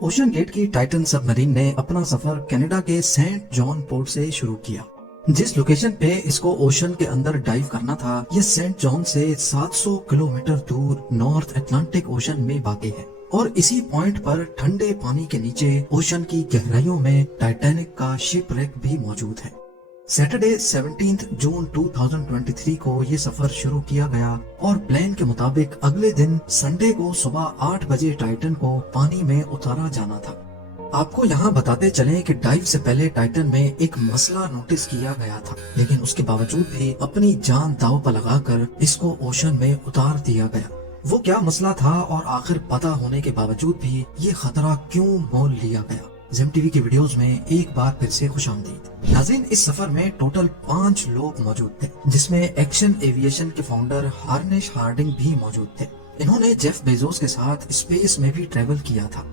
Ocean gate की Titan submarine ने अपना सफर कनाडा के सेंट जॉन पोर्ट से शुरू किया। जिस लोकेशन पे इसको ओशन के अंदर डाइव करना था, ये सेंट जॉन से 700 किलोमीटर दूर नॉर्थ अटलांटिक ओशन में वाक़ है और इसी पॉइंट पर ठंडे पानी के नीचे ओशन की गहराइयों में टाइटैनिक का शिप रेक भी मौजूद है। सैटरडे 17 जून 2023 को ये सफर शुरू किया गया और प्लान के मुताबिक अगले दिन संडे को सुबह 8 बजे टाइटन को पानी में उतारा जाना था। आपको यहाँ बताते चलें कि डाइव से पहले टाइटन में एक मसला नोटिस किया गया था, लेकिन उसके बावजूद भी अपनी जान दांव पर लगाकर इसको ओशन में उतार दिया गया। वो क्या मसला था और आखिर पता होने के बावजूद भी ये खतरा क्यों मोल लिया गया? ज़ेम टीवी की वीडियोस में एक बार फिर से खुशामदीद। नाज़रीन, इस सफर में टोटल 5 लोग मौजूद थे, जिसमें एक्शन एविएशन के फाउंडर हार्नेश हार्डिंग भी मौजूद थे। इन्होंने जेफ बेजोस के साथ स्पेस में भी ट्रेवल किया था।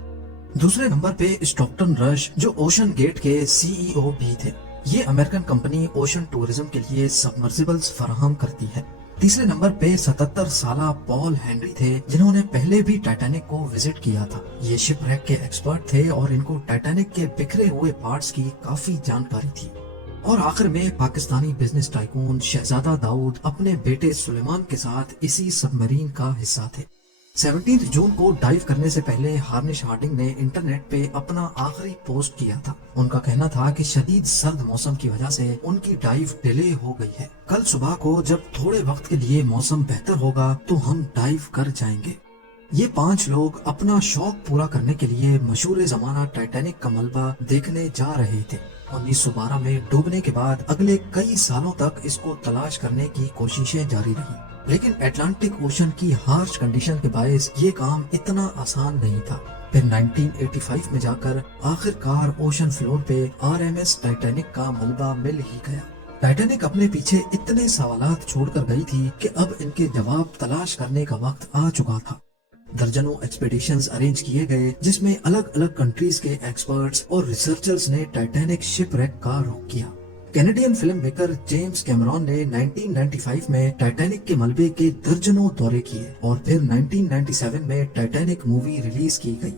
दूसरे नंबर पे स्टॉकटन रश, जो ओशन गेट के सीईओ भी थे। ये अमेरिकन कंपनी ओशन टूरिज्म के लिए सबमर्सिबल्स फराहम करती है। तीसरे नंबर पे 77 साला पॉल हेनरी थे, जिन्होंने पहले भी टाइटैनिक को विजिट किया था। ये शिप रैक के एक्सपर्ट थे और इनको टाइटैनिक के बिखरे हुए पार्ट्स की काफी जानकारी थी। और आखिर में पाकिस्तानी बिजनेस टाइकून शहजादा दाऊद अपने बेटे सुलेमान के साथ इसी सबमरीन का हिस्सा थे। 17 जून को डाइव करने से पहले हार्नेश हार्डिंग ने इंटरनेट पे अपना आखिरी पोस्ट किया था। उनका कहना था कि शदीद सर्द मौसम की वजह से उनकी डाइव डिले हो गई है। कल सुबह को जब थोड़े वक्त के लिए मौसम बेहतर होगा तो हम डाइव कर जाएंगे। ये 5 लोग अपना शौक पूरा करने के लिए मशहूर जमाना टाइटैनिक का मलबा देखने जा रहे थे। 1912 में डूबने के बाद अगले कई सालों तक इसको तलाश करने की कोशिशें जारी रही, लेकिन अटलांटिक ओशन की हार्श कंडीशन के बायस ये काम इतना आसान नहीं था। फिर 1985 में जाकर आखिरकार ओशन फ्लोर पे आरएमएस टाइटैनिक का मलबा मिल ही गया। टाइटैनिक अपने पीछे इतने सवालात छोड़कर गई थी कि अब इनके जवाब तलाश करने का वक्त आ चुका था। दर्जनों एक्सपेडिशंस अरेंज किए गए, जिसमें अलग अलग कंट्रीज के एक्सपर्ट्स और रिसर्चर्स ने टाइटैनिक शिप रैक का रुख किया। Canadian film maker James Cameron ने 1995 में टाइटैनिक के मलबे के दर्जनों दौरे किए और फिर 1997 में टाइटैनिक मूवी रिलीज की गई।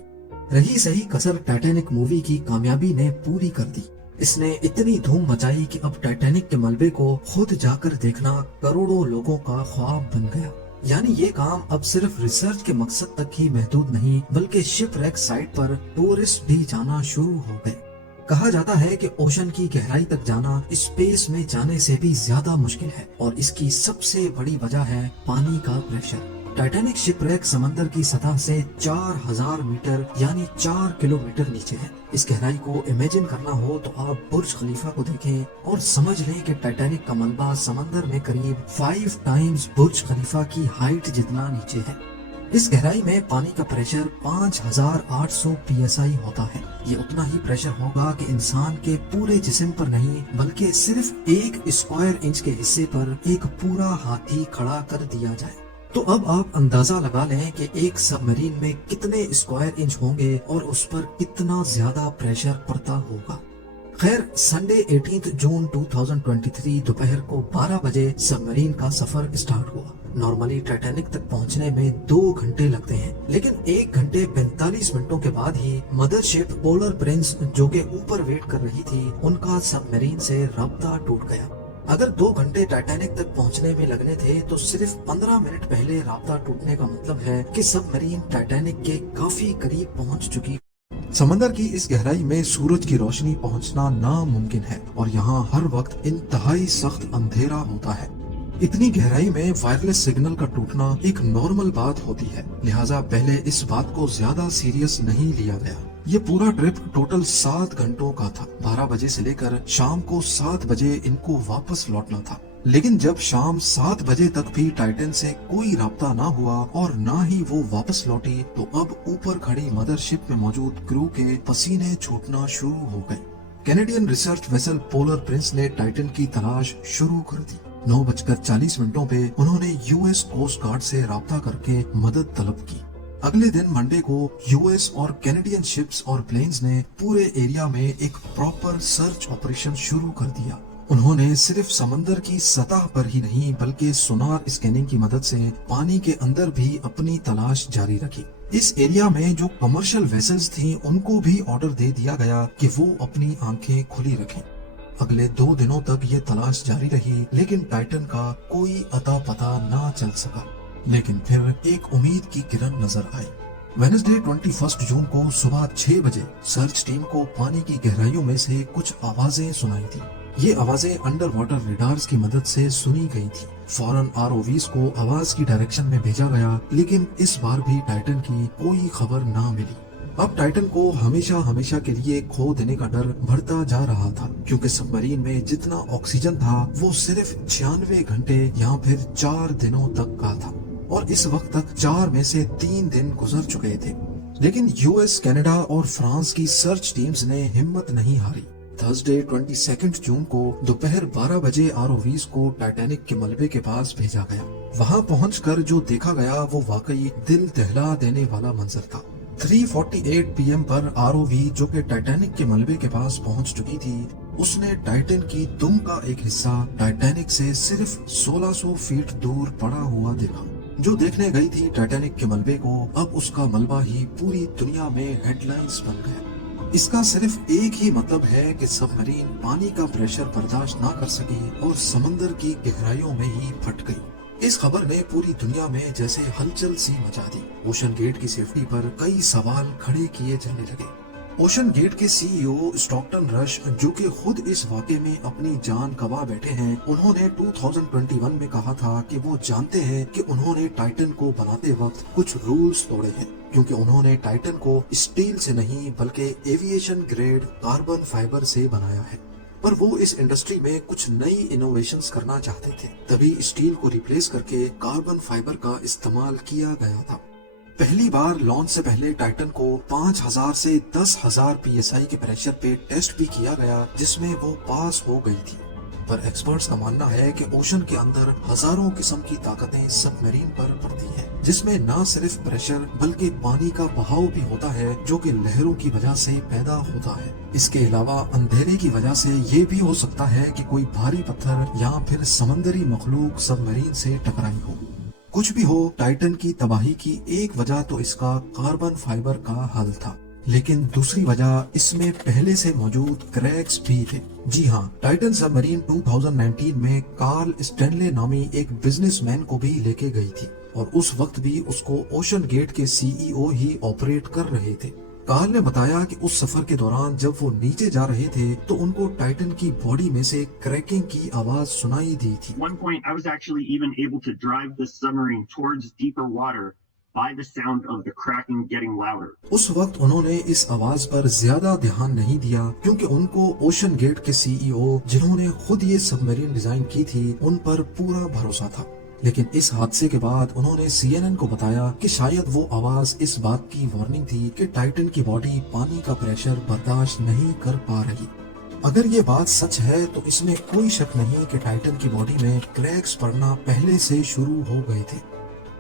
रही सही कसर टाइटैनिक मूवी की कामयाबी ने पूरी कर दी। इसने इतनी धूम मचाई कि अब टाइटैनिक के मलबे को खुद जाकर देखना करोड़ों लोगों का ख्वाब बन गया। यानी ये काम अब सिर्फ रिसर्च के मकसद तक ही महदूद नहीं, बल्कि शिप रैक साइट पर टूरिस्ट भी जाना शुरू हो गए। कहा जाता है कि ओशन की गहराई तक जाना स्पेस में जाने से भी ज्यादा मुश्किल है और इसकी सबसे बड़ी वजह है पानी का प्रेशर। टाइटैनिक शिप रैक समंदर की सतह से 4000 मीटर यानी 4 किलोमीटर नीचे है। इस गहराई को इमेजिन करना हो तो आप बुर्ज खलीफा को देखें और समझ लें कि टाइटैनिक का मलबा समंदर में करीब 5 टाइम्स बुर्ज खलीफा की हाइट जितना नीचे है। इस गहराई में पानी का प्रेशर 5800 psi होता है। ये उतना ही प्रेशर होगा कि इंसान के पूरे जिस्म पर नहीं, बल्कि सिर्फ 1 स्क्वायर इंच के हिस्से पर एक पूरा हाथी खड़ा कर दिया जाए। तो अब आप अंदाजा लगा लें कि एक सबमरीन में कितने स्क्वायर इंच होंगे और उस पर कितना ज्यादा प्रेशर पड़ता होगा। खैर, संडे 18 जून 2023 दोपहर को 12 बजे सबमरीन का सफर स्टार्ट हुआ। नॉर्मली टाइटैनिक तक पहुंचने में 2 घंटे लगते हैं, लेकिन 1 घंटे 45 मिनटों के बाद ही मदरशिप पोलर प्रिंस, जो के ऊपर वेट कर रही थी, उनका सबमरीन से राब्ता टूट गया। अगर 2 घंटे टाइटैनिक तक पहुंचने में लगने थे तो सिर्फ 15 मिनट पहले राब्ता टूटने का मतलब है कि सबमरीन टाइटैनिक के काफी करीब पहुंच चुकी। समंदर की इस गहराई में सूरज की रोशनी पहुंचना नामुमकिन है और यहाँ हर वक्त इंतहाई सख्त अंधेरा होता है। इतनी गहराई में वायरलेस सिग्नल का टूटना एक नॉर्मल बात होती है, लिहाजा पहले इस बात को ज्यादा सीरियस नहीं लिया गया। ये पूरा ट्रिप टोटल 7 घंटों का था। 12 बजे से लेकर शाम को 7 बजे इनको वापस लौटना था, लेकिन जब शाम 7 बजे तक भी टाइटन से कोई राब्ता ना हुआ और ना ही वो वापस लौटी, तो अब ऊपर खड़ी मदरशिप में मौजूद क्रू के पसीने छूटना शुरू हो गए। Canadian research vessel polar Prince ने टाइटन की तलाश शुरू कर दी। 9:40 पे उन्होंने यूएस कोस्ट गार्ड से राब्ता करके मदद तलब की। अगले दिन मंडे को यूएस और कैनेडियन शिप्स और प्लेन्स ने पूरे एरिया में एक प्रॉपर सर्च ऑपरेशन शुरू कर दिया। उन्होंने सिर्फ समंदर की सतह पर ही नहीं बल्कि सोनार स्कैनिंग की मदद से पानी के अंदर भी अपनी तलाश जारी रखी। इस एरिया में जो कमर्शियल वेसल्स थी उनको भी ऑर्डर दे दिया गया कि वो अपनी आंखें खुली रखें। अगले 2 दिनों तक ये तलाश जारी रही, लेकिन टाइटन का कोई अता पता ना चल सका। लेकिन फिर एक उम्मीद की किरण नजर आई। वेडनेसडे 21 जून को सुबह 6 बजे सर्च टीम को पानी की गहराइयों में से कुछ आवाजें सुनाई थी। ये आवाजें अंडर वाटर रेडार्स की मदद से सुनी गई थी। फौरन आरओवीज को आवाज की डायरेक्शन में भेजा गया, लेकिन इस बार भी टाइटन की कोई खबर ना मिली। अब टाइटन को हमेशा हमेशा के लिए खो देने का डर बढ़ता जा रहा था, क्योंकि सबमरीन में जितना ऑक्सीजन था वो सिर्फ 96 घंटे या फिर 4 दिनों तक का था, और इस वक्त तक 4 में से 3 दिन गुजर चुके थे। लेकिन यूएस, कनाडा और फ्रांस की सर्च टीम्स ने हिम्मत नहीं हारी। थर्सडे 22 जून को दोपहर 12 बजे आरओवीज को टाइटैनिक के मलबे के पास भेजा गया। वहां पहुंचकर जो देखा गया वो वाकई दिल दहला देने वाला मंजर था। 3:48 पीएम पर आरओवी, जो कि टाइटैनिक के मलबे के पास पहुंच चुकी थी, उसने टाइटन की दुम का एक हिस्सा टाइटैनिक से सिर्फ 1600 फीट दूर पड़ा हुआ देखा। जो देखने गई थी टाइटैनिक के मलबे को, अब उसका मलबा ही पूरी दुनिया में हेडलाइंस बन गया। इसका सिर्फ एक ही मतलब है कि सबमरीन पानी का प्रेशर बर्दाश्त ना कर सकी और समंदर की गहराइयों में ही फट गई। इस खबर ने पूरी दुनिया में जैसे हलचल सी मचा दी। ओशन गेट की सेफ्टी पर कई सवाल खड़े किए जाने लगे। ओशन गेट के सीईओ स्टॉकटन रश, जो कि खुद इस वाक़े में अपनी जान गंवा बैठे हैं, उन्होंने 2021 में कहा था कि वो जानते हैं कि उन्होंने टाइटन को बनाते वक्त कुछ रूल्स तोड़े हैं, क्योंकि उन्होंने टाइटन को स्टील से नहीं बल्कि एविएशन ग्रेड कार्बन फाइबर से बनाया है। पर वो इस इंडस्ट्री में कुछ नई इनोवेशंस करना चाहते थे, तभी स्टील को रिप्लेस करके कार्बन फाइबर का इस्तेमाल किया गया था। पहली बार लॉन्च से पहले टाइटन को 5000 से 10,000 पीएसआई के प्रेशर पे टेस्ट भी किया गया, जिसमें वो पास हो गई थी। पर एक्सपर्ट्स का मानना है कि ओशन के अंदर हजारों किस्म की ताकतें सबमरीन पर पड़ती हैं, जिसमें न सिर्फ प्रेशर बल्कि पानी का बहाव भी होता है, जो कि लहरों की वजह से पैदा होता है। इसके अलावा अंधेरे की वजह से ये भी हो सकता है कि कोई भारी पत्थर या फिर समंदरी मखलूक सबमरीन से टकराई हो। कुछ भी हो, टाइटन की तबाही की एक वजह तो इसका कार्बन फाइबर का हल था, लेकिन दूसरी वजह इसमें पहले से मौजूद क्रैक्स भी थे। जी हाँ, टाइटन सबमरीन 2019 में कार्ल स्टैनले नामी एक बिजनेसमैन को भी लेके गई थी, और उस वक्त भी उसको ओशन गेट के सीईओ ही ऑपरेट कर रहे थे। कार्ल ने बताया कि उस सफर के दौरान जब वो नीचे जा रहे थे तो उनको टाइटन की बॉडी में से क्रैकिंग की आवाज सुनाई दी थी। One point, I was actually even able to drive the submarine towards deeper water by the sound of the cracking getting louder. उस वक्त उन्होंने इस आवाज पर ज्यादा ध्यान नहीं दिया, क्योंकि उनको ओशन गेट के सीईओ, जिन्होंने खुद ये सबमरीन डिजाइन की थी, उन पर पूरा भरोसा था। लेकिन इस हादसे के बाद उन्होंने CNN को बताया कि शायद वो आवाज इस बात की वार्निंग थी कि टाइटन की बॉडी पानी का प्रेशर बर्दाश्त नहीं कर पा रही। अगर ये बात सच है तो इसमें कोई शक नहीं कि टाइटन की बॉडी में क्रैक्स पड़ना पहले से शुरू हो गए थे।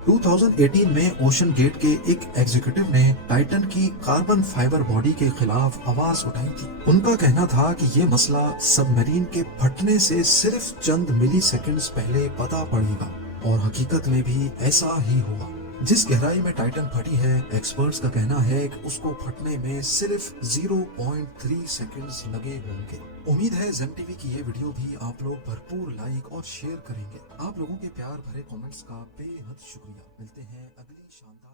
2018 में ओशन गेट के एक एग्जीक्यूटिव ने टाइटन की कार्बन फाइबर बॉडी के खिलाफ आवाज उठाई थी। उनका कहना था कि ये मसला सबमरीन के फटने से सिर्फ चंद मिली सेकेंड्स पहले पता पड़ेगा, और हकीकत में भी ऐसा ही हुआ। जिस गहराई में टाइटन फटी है, एक्सपर्ट्स का कहना है कि उसको फटने में सिर्फ 0.3 सेकंड्स लगे होंगे। उम्मीद है ज़ेम टीवी की ये वीडियो भी आप लोग भरपूर लाइक और शेयर करेंगे। आप लोगों के प्यार भरे कमेंट्स का बेहद शुक्रिया। मिलते हैं अगली शानदार